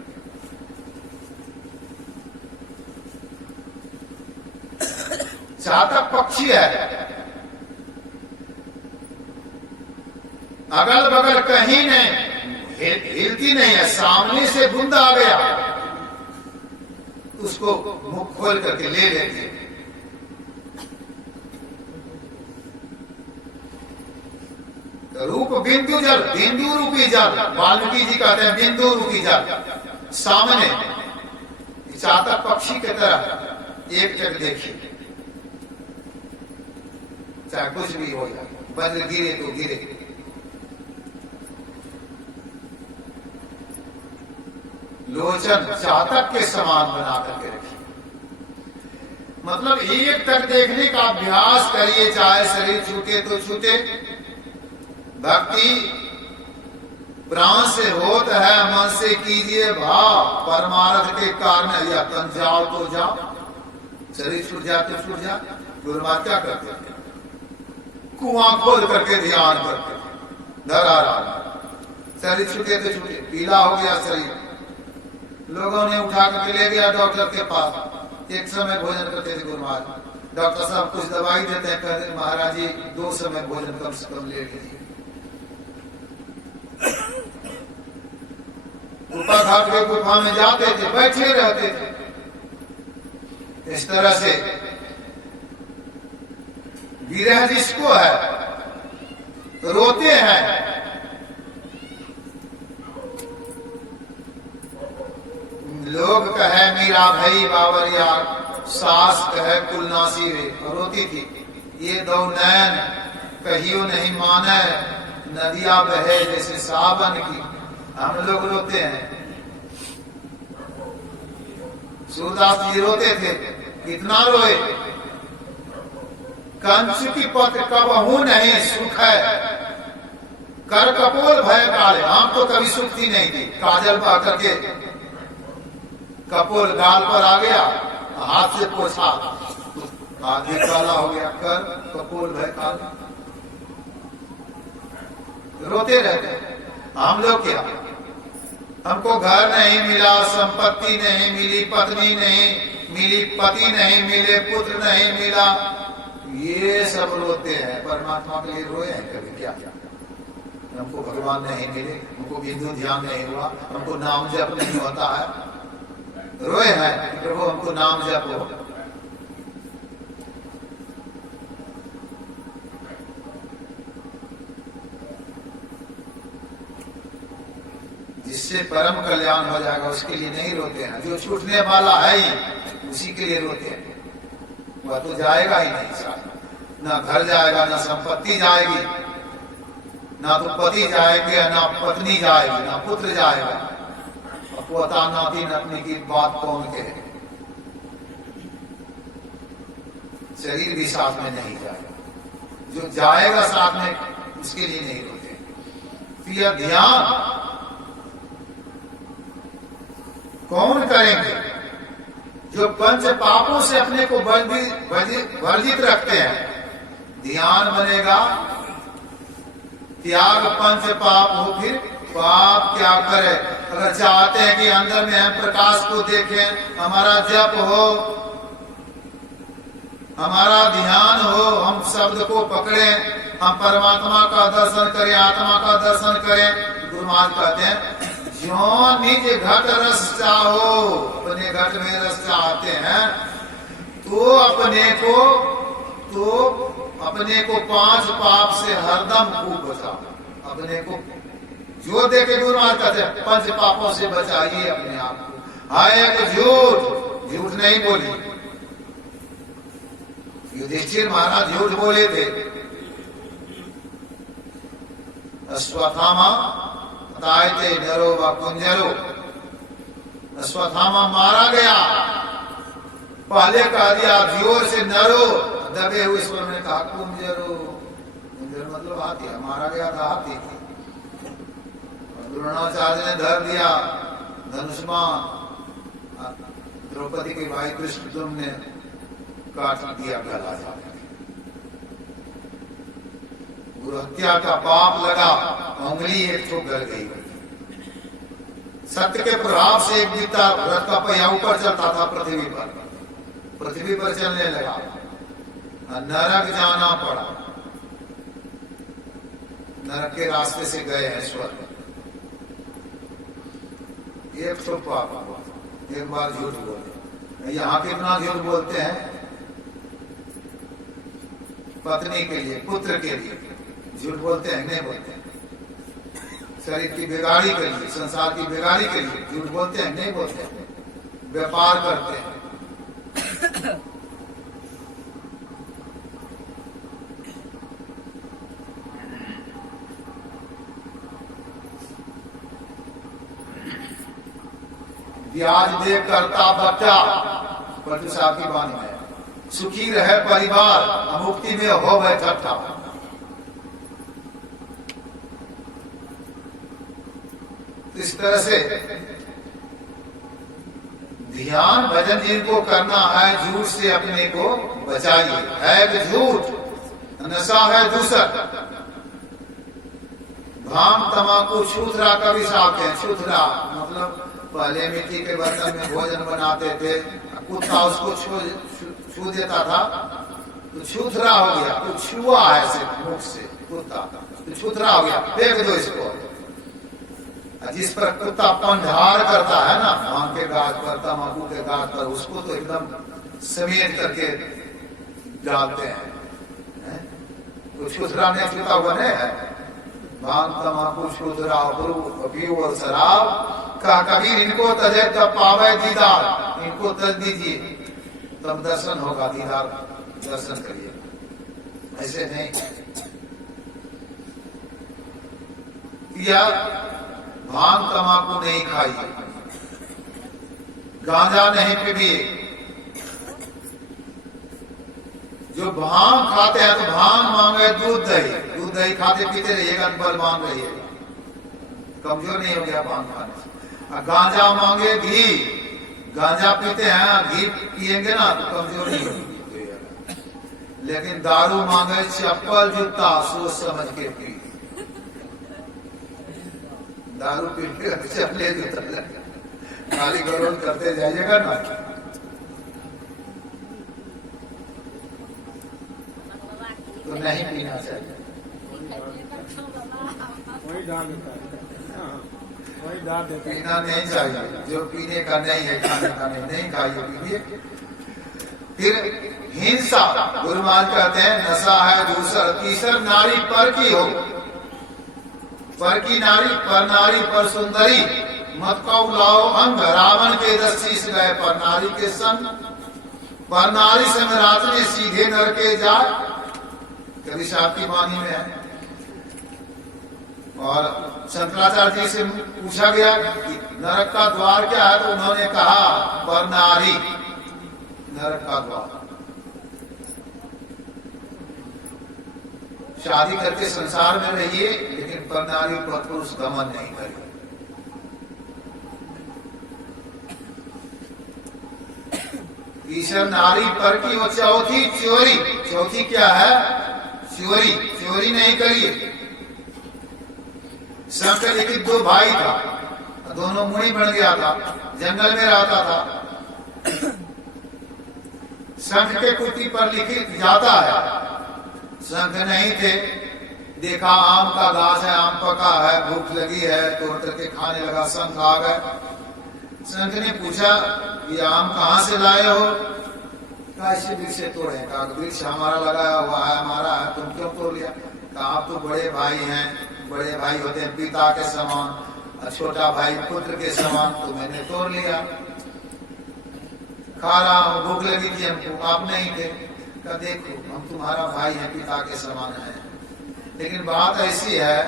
चातक पक्षी है। अगल बगल कहीं नहीं हिलती नहीं है, सामने से बूंद आ गया उसको मुख खोल करके ले लेते। रूप बिंदु जल, बिंदु रूपी जल, वाल्मीकि जी कहते हैं बिंदु रूपी जल सामने चातक पक्षी की तरह एक टक देखिए, चाहे कुछ भी हो जाए, वज्र गिरे तो गिरे। लोचन चातक के समान बना करके रखिए, मतलब एक टक देखने का अभ्यास करिए, चाहे शरीर छूटे तो छूटे। भक्ति प्राण से होत है, मन से कीजिए भाव, परमार्थ के कारण या तन जाओ तो जाओ, शरीर छूट जाए तो छूट जाए। गुरुमात क्या करते हैं, कुआं खोल करके ध्यान करते, धरा रहा, शरीर छूटे तो छूटे, पीला हो गया शरीर, लोगों ने उठा करके ले गया डॉक्टर के पास। एक समय भोजन करते थे गुरु महाराज, डॉक्टर साहब कुछ दवाई देते हैं, कहते महाराज जी 2 समय भोजन कम से कम ले लीजिए। गुफा घाट के गुफा में जाते थे, बैठे रहते थे। इस तरह से विरह जिसको है रोते हैं, लोग कहे मीरा भई बावरिया, सास कहे कुलनासी रे, रोती थी। ये दो नैन कहियो नहीं माने, नदिया बहे जैसे सावन की, हम लोग रोते हैं। सूरदास जी रोते थे, कितना रोए। कंस की पत्र कबहू नहीं सुख है, कर कपोल भय काले, हम तो कभी सुखती नहीं थी। काजल पा करके कपोल गाल पर आ गया, हाथ से पोछा, हाथ भी काला हो गया, कर कपोल भय काले, रोते रहते। हम लोग क्या, हमको घर नहीं मिला, संपत्ति नहीं मिली, पत्नी नहीं मिली, पति नहीं मिले, पुत्र नहीं मिला, ये सब रोते हैं। परमात्मा के लिए रोए हैं कभी क्या? हमको भगवान नहीं मिले, हमको बिंदु ध्यान नहीं हुआ, हमको नाम जप नहीं होता है, रोए हैं प्रभु हमको नाम जप हो। जिससे परम कल्याण हो जाएगा उसके लिए नहीं रोते हैं, जो छूटने वाला है ही उसी के लिए रोते हैं। वह तो जाएगा ही नहीं साथ, ना घर जाएगा, ना संपत्ति जाएगी, ना तो पति जाएंगे, ना पत्नी जाएगी, ना पुत्र जाएगा। पोता नाती नतनी की बात कौन कहे, शरीर भी साथ में नहीं जाएगा, जो जाएगा साथ में उसके लिए नहीं रोते। तो यह ध्यान कौन करेंगे? जो पंच पापों से अपने को वर्जित रखते हैं। ध्यान बनेगा, त्याग पंच पाप हो, फिर पाप क्या करे। अगर चाहते हैं कि अंदर में हम प्रकाश को देखें, हमारा जप हो, हमारा ध्यान हो, हम शब्द को पकड़ें, हम परमात्मा का दर्शन करें, आत्मा का दर्शन करें। गुरु महाराज कहते हैं, जो निज घट रस चाहो, अपने घट में रस चाहते हैं तो अपने को 5 पाप से हरदम खूब बचाओ। अपने को जो देखे गुरु महाराज कहते हैं 5 पापों से बचाइए अपने आप को। हाय एक झूठ नहीं बोली। युधिष्ठिर महाराज झूठ बोले थे। अश्वत्थामा तायते नरो व कुंजरो, अश्वत्थामा मारा गया। पहले कह दिया जोर से नरो, दबे हुए स्वर में कहा कुंजरो। कुंजर मतलब हाथी, मारा गया था हाथी। द्रोणाचार्य ने धर दिया धनुष्मान, द्रौपदी के भाई कृष्ण ने काट दिया गला जाकर। गुरु हत्या का पाप लगा, उंगली एक तो गल गई। सत्य के प्रभाव से एक बीता रथ का पहिया ऊपर चलता था पृथ्वी पर चलने लगा, नरक जाना पड़ा। नरक के रास्ते से गए हैं स्वर्ग। एक तो पाप हुआ, एक बार झूठ बोले। यहाँ कितना झूठ बोलते हैं, पत्नी के लिए, पुत्र के लिए, झूठ बोलते हैं नहीं बोलते हैं? शरीर की बिगाड़ी के लिए, संसार की बिगाड़ी के लिए झूठ बोलते हैं नहीं बोलते हैं? व्यापार करते हैं। ब्याज दे करता बच्चा, पलटू साहब की वाणी है। सुखी रहे परिवार, मुक्ति में हो गए ठट्ठा। इस तरह से ध्यान भजन जिनको करना है, झूठ से अपने को बचाइए। है कि झूठ, नशा है दूसर, भांग तमाकू छूथरा कभी साफ है। छूथरा मतलब पहले मिट्टी के बर्तन में भोजन बनाते थे, कुत्ता उसको छू देता था तो छूथरा हो गया। तो छुआ है सिर्फ मुख से कुत्ता तो छूथरा हो गया, फेंक दो इसको। जिस पर कुत्ता पंडार करता है ना, भांग के गाछ पर, तम्बाकू के गाछ पर, उसको तो एकदम समेट करके डालते हैं। तो छूथरा ने छूता हुआ नहीं है। भांग तम्बाकू छूथरा पीओ और शराब का कबीर, इनको तजे तब पावे दीदार। इनको तज दीजिए तब दर्शन होगा, दीदार दर्शन करिए, ऐसे नहीं। या भांग तम्बाकू नहीं खाइए, गांजा नहीं पीजिए। जो भांग खाते हैं तो भांग मांगे दूध दही, दूध दही खाते पीते रहिएगा, बल मान रहिए, कमजोर नहीं हो गया भांग खाने से। गांजा मांगे घी, गांजा पीते हैं, घी पिएंगे ना तो कमजोर नहीं होगी। लेकिन दारू मांगे चप्पल जूता, सोच समझ के पी। दारू पीने चपले जूता गाली गलौज करते जाइएगा ना, तो नहीं पीना चाहिए। पीना नहीं चाहिए, जो पीने का नहीं है, खाने का नहीं खाइए पीजिए। फिर हिंसा, गुरु महाराज कहते हैं नशा है दूसर, तीसर नारी पर की हो। पर की नारी पर, नारी पर सुंदरी, मत को लाओ अंग, रावण के 10 शीश गए पर नारी के संग। पर नारी संग रात्रि सीधे नर के जाए, कभी साहब की वाणी में है। और शंकराचार्य जी से पूछा गया कि नरक का द्वार क्या है, तो उन्होंने कहा पर नारी नरक का द्वार। शादी करके संसार में रहिए, लेकिन पर नारी पर पुरुष गमन नहीं करिए। ईश्वर नारी पर की वो चौथी चोरी। चौथी क्या है? चोरी। चोरी नहीं करिए। शंकर लिखित 2 भाई था, दोनों मुनि बन गया था, जंगल में रहता था। शंख के कुटी पर लिखित जाता है, शंख नहीं थे। देखा आम का गाछ है, आम पका है, भूख लगी है, तोड़ करके खाने लगा, शंख आ गए। शंख ने पूछा ये आम कहाँ से लाए हो? कहा इसे वृक्ष से तोड़े। कहा वृक्ष हमारा लगाया हुआ है, हमारा है, तुम क्यों तोड़ लिया? कहा आप तो बड़े भाई हैं, बड़े भाई होते हैं पिता के समान, छोटा भाई पुत्र के समान, तो मैंने तोड़ लिया। खा रहा हूँ, भूख लगी थी हमको, आप नहीं थे। कहा देखो हम तुम्हारा भाई है, पिता के समान है, लेकिन बात ऐसी है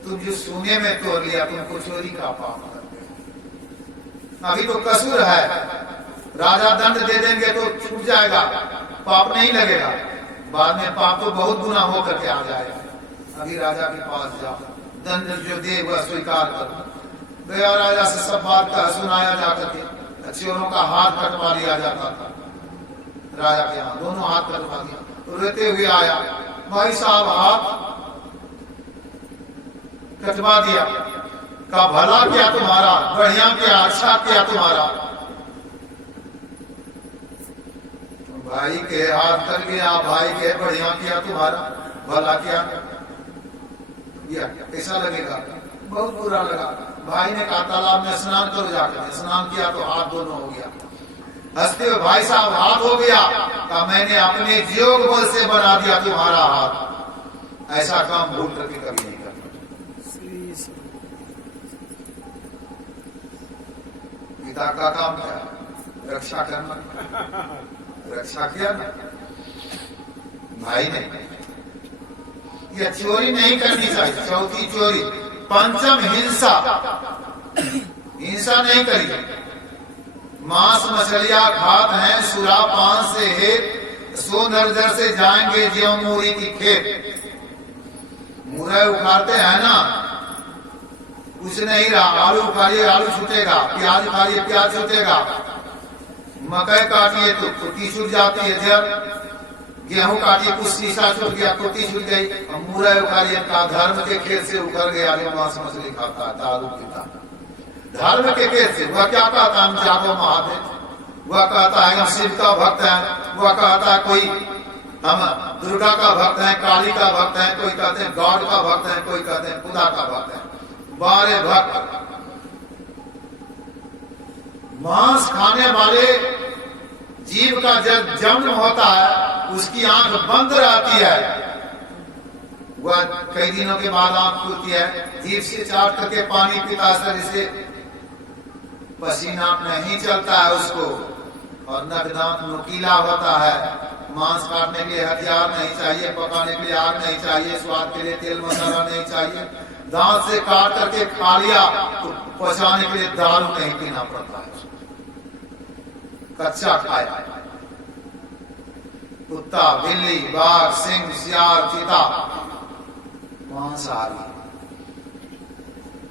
तुम जो सोने में तोड़ लिया, तुमको चोरी का पाप करते हो। अभी तो कसूर है, राजा दंड दे देंगे तो छूट जाएगा, पाप नहीं लगेगा। बाद में पाप तो बहुत गुना होकर के आ जाएगा। अभी राजा के पास जाओ, दंड जो दे वह स्वीकार करो। गया राजा से सब बात का सुनाया जाकर के, चोरों का हाथ कटवा लिया जाता था। राजा के यहाँ दोनों हाथ कटवा दिया। रोते हुए आया, भाई साहब हाथ कटवा दिया। का भला क्या तुम्हारा, बढ़िया क्या, अच्छा क्या तुम्हारा? भाई के हाथ कर गया, भाई के बढ़िया किया तुम्हारा, भला क्या? कैसा लगेगा? बहुत बुरा लगा। भाई ने कहा तालाब में स्नान करो जाकर। स्नान किया तो हाथ दोनों हो गया। हंसते हुए भाई साहब हाथ हो गया। कहा मैंने अपने योग बल से बना दिया तुम्हारा हाथ, ऐसा काम भूल करके कभी नहीं करना। पिता का काम क्या? रक्षा करना। रक्षा किया ना भाई ने। यह चोरी नहीं करनी चाहिए। चौथी चोरी। पंचम हिंसा। हिंसा नहीं करी। मांस मछलियां खात हैं, सुरा पान से हेत, सो नरजर से जाएंगे ज्यों मूरी की खेत। मुरई उखाड़ते हैं ना, कुछ नहीं रहा। आलू उखाड़िए आलू छूटेगा, प्याज उखाड़िए प्याज छूटेगा, मकई काटिए तो कुटी छूट जाती है, जब गेहूं काटिए कुछ शीशा छूट गया, कुटी छूट गई। मुरई उखाड़िए का धर्म के खेत से उखड़ गया, मांस मछली खाता है, दारू पीता। धर्म के खेत से वह क्या कहता है? हम जागो महादेव। वह कहता है हम शिव का भक्त है। वह कहता है कोई हम दुर्गा का भक्त है, काली का भक्त है, कोई कहते हैं गॉड का भक्त है, कोई कहते हैं खुदा का भक्त है। बारे भक्त। मांस खाने वाले जीव का जब जन्म होता है उसकी आंख बंद रहती है, वह कई दिनों के बाद आंख खुलती है, जीभ से चाट करके पानी पीता, शरीर से पसीना नहीं चलता है उसको, और नक दांत नुकीला होता है। मांस काटने के लिए हथियार नहीं चाहिए, पकाने के लिए आग नहीं चाहिए, स्वाद के लिए तेल मसाला नहीं चाहिए। दांत से काट करके खा लिया तो पचाने के लिए दारू नहीं पीना पड़ता है। कच्चा खाया। कुत्ता, बिल्ली, बाघ, सिंह, सियार, चीता मांसाहारी।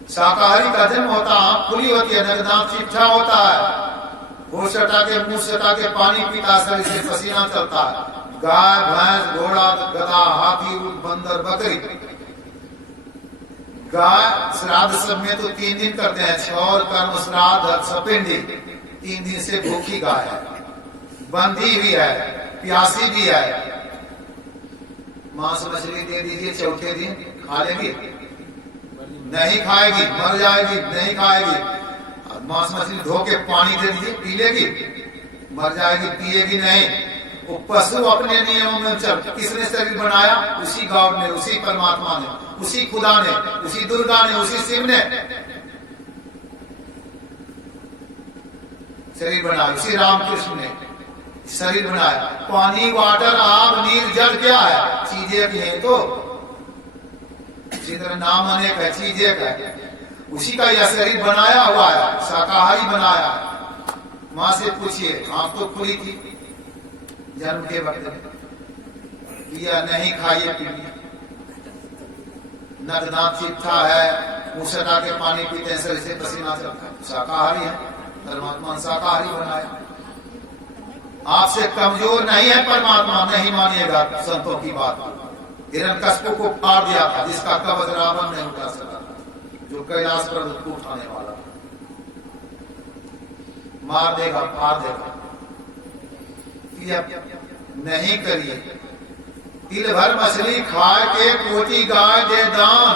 शाकाहारी का जन्म होता है, आंख खुली होती है, नक दांत चिट्ठा होता है, होश हटा के मुंह से हटा के पानी पीता, शरीर से पसीना चलता है। गाय, भैंस, घोड़ा, गधा, हाथी, ऊंट, बंदर, बकरी। गाय श्राद्ध सब में तो 3 दिन करते हैं, छौर, कर्म, श्राद्ध, सपिंडी। 3 दिन से भूखी गाय है, बंधी भी है, प्यासी भी है। मांस मछली दे दीजिए, चौथे दिन खा लेगी? नहीं खाएगी, मर जाएगी। नहीं खाएगी। मांस मछली धो के पानी दे दीजिए, पी लेगी? मर जाएगी। पिएगी नहीं। वो पशु अपने नियमों में चल। किसने शरीर बनाया? उसी गॉड ने, उसी परमात्मा ने, उसी खुदा ने, उसी दुर्गा ने, उसी शिव ने शरीर बनाया। उसी रामकृष्ण ने शरीर बनाया। पानी, वाटर, आग, नीर, जल क्या है? चीजें भी हैं। तो इसी तरह नाम अनेक है, चीज एक है। उसी का यह शरीर बनाया हुआ है, शाकाहारी बनाया। माँ से पूछिए, आंख तो खुली थी जन्म के वक्त में, पिया नहीं, खाइए पीजिए। नक दांत चिट्ठा है, मुंह सटा के पानी पीते हैं, शरीर से पसीना चलता है, शाकाहारी है। परमात्मा शाकाहारी बनाया। आपसे कमजोर नहीं है परमात्मा, नहीं मानिएगा संतों की बात। हिरण्यकश्यप को फाड़ दिया था, जिसका कवच रावण नहीं उठा सका, जो कैलाश पर उठाने वाला, मार देगा, फाड़ देगा। नहीं करिए। तिल भर मछली खाए के कोटी गाय दे दान,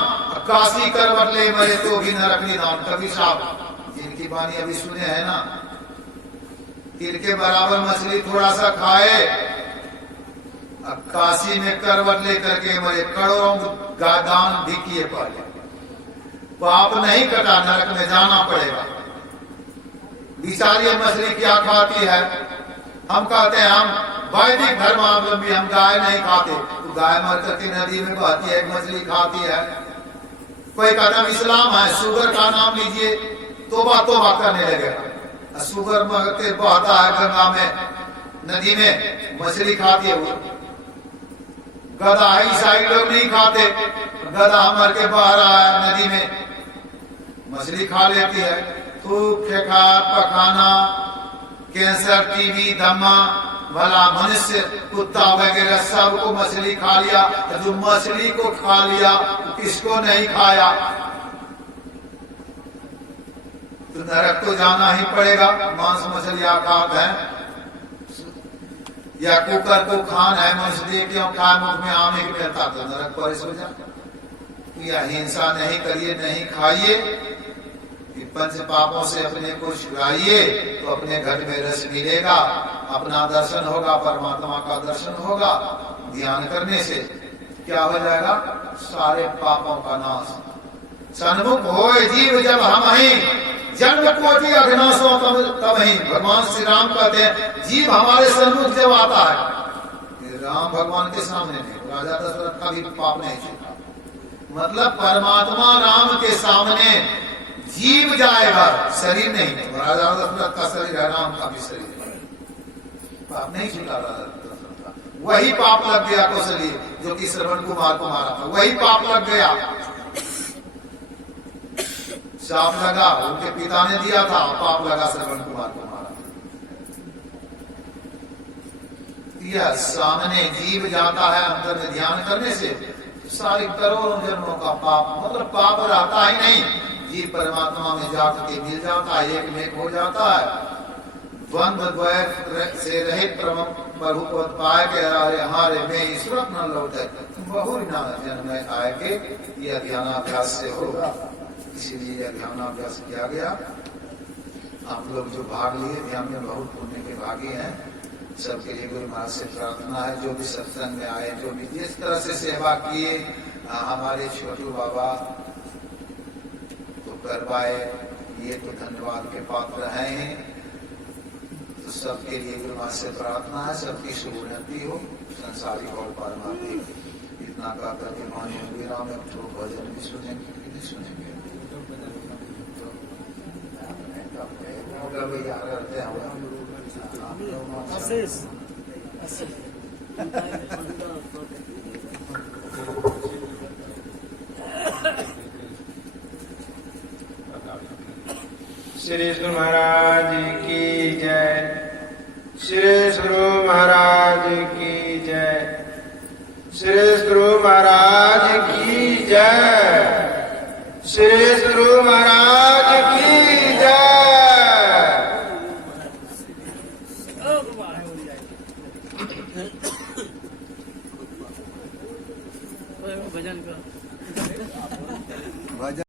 काशी करवट ले मरे तो भी नरक निदान। कभी साहब जिनकी वाणी अभी सुने हैं ना, तिल के बराबर मछली थोड़ा सा खाए, काशी में करवट लेकर के मरे, करोड़ों दान भी किए पड़े, पाप नहीं कटा, नरक में जाना पड़ेगा। बिचारी मछली क्या खाती है? हम कहते हैं हम वैदिक धर्मावलंबी, हम गाय नहीं खाते। तो गाय मर करके नदी में बहती है, मछली खाती है। कोई कदम इस्लाम है, शुगर का नाम लीजिए, तोबा तोबा करने लगेगा। शुगर मरते बहता है गंगा में, नदी में, मछली खाती है वो। गधा ईसाई लोग नहीं खाते, गधा मर के बह रहा है नदी में, मछली खा लेती है। थूक, फेंकार, पखाना, कैंसर, टीबी, दमा, भला मनुष्य, कुत्ता वगैरह सबको मछली खा लिया। जो मछली को खा लिया किसको नहीं खाया? तो नरक तो जाना ही पड़ेगा। मांस मछली आघात है या कुकर को खान है, मनुष्य क्यों खाए, मुख में आने की कहता तो नरक पर हो जाए। या हिंसा नहीं करिए, नहीं खाइए, पंच पापों से अपने को छुड़ाइए तो अपने घर में रस मिलेगा, अपना दर्शन होगा, परमात्मा का दर्शन होगा ध्यान करने से। क्या हो जाएगा? सारे पापों का नाश। सन्मुख होए जीव जब हम ही, जन्म कोटि अघनाशो तब ही। भगवान श्री राम कहते हैं जीव हमारे सन्मुख जब आता है, राम भगवान के सामने नहीं, राजा दशरथ का भी पाप नहीं छूटा। मतलब परमात्मा राम के सामने जीव जाएगा, शरीर नहीं। राजा दशरथ का शरीर है, राम का भी शरीर है, पाप नहीं छूटा राजा दशरथ का। वही पाप लग गया कौशली, जो कि श्रवण कुमार को मारा था, वही पाप लग गया। शाप लगा, उनके पिता ने दिया था, पाप लगा श्रवण कुमार को मारा। यह सामने जीव जाता है अंतर में ध्यान करने से, सारे करोड़ों जन्मों का पाप, मतलब पाप रहता ही नहीं। जीव परमात्मा में जाकर के मिल जाता है, एक में हो जाता है। द्वंद्व द्वैत से रहित प्रभु को पाए के हारे में ईश्वर न लौटे, बहु जन्म में आए के यह ध्यानाभ्यास से होगा। इसीलिए यह ध्यानाभ्यास किया गया। आप लोग जो भाग लिए ध्यान में बहुत पुण्य के भागी हैं, सबके लिए गुरु महाराज से प्रार्थना है, जो भी सत्संग में आए, जो भी जिस तरह से सेवा किए, हमारे छोटू बाबा तो करवाए, ये तो धन्यवाद के पात्र हैं। तो सबके लिए गुरु महाराज से प्रार्थना है, सबकी शुभ उन्नति हो, संसारिक और पारमार्थिक। इतना कहा करके मान्य विराम में भजन भी सुनेंगे। भैया करते हैं श्री गुरु महाराज की जय। श्री गुरु महाराज की जय। श्री गुरु महाराज की जय। श्री गुरु महाराज की जय। भजन